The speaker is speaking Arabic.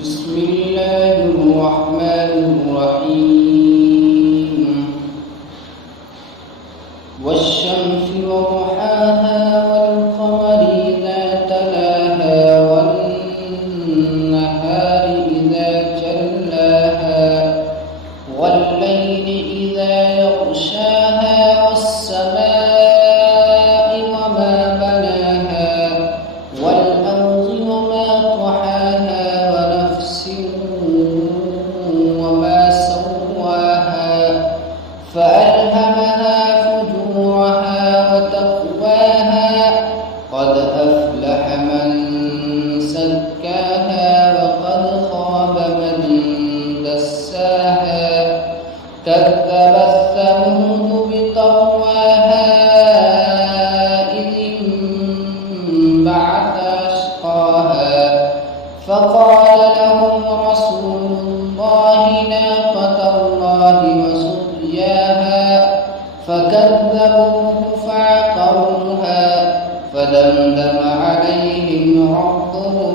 بسم الله الرحمن الرحيم والشمس وضحاها والقمر إذا تلاها والنهار إذا جلاها والليل إذا يغشاها والسماء وما بناها والأرض وما طحاها ونفس وما سواها فألهمها فجورها وتقواها قد أفلح من زكاها وقد خاب من دساها كذبت ثمود بطغواها إذ انبعث أشقاها فقال لهم رسول الله ناقة الله وسقياها فكذبوه فعقروها فدمدم عليهم ربهم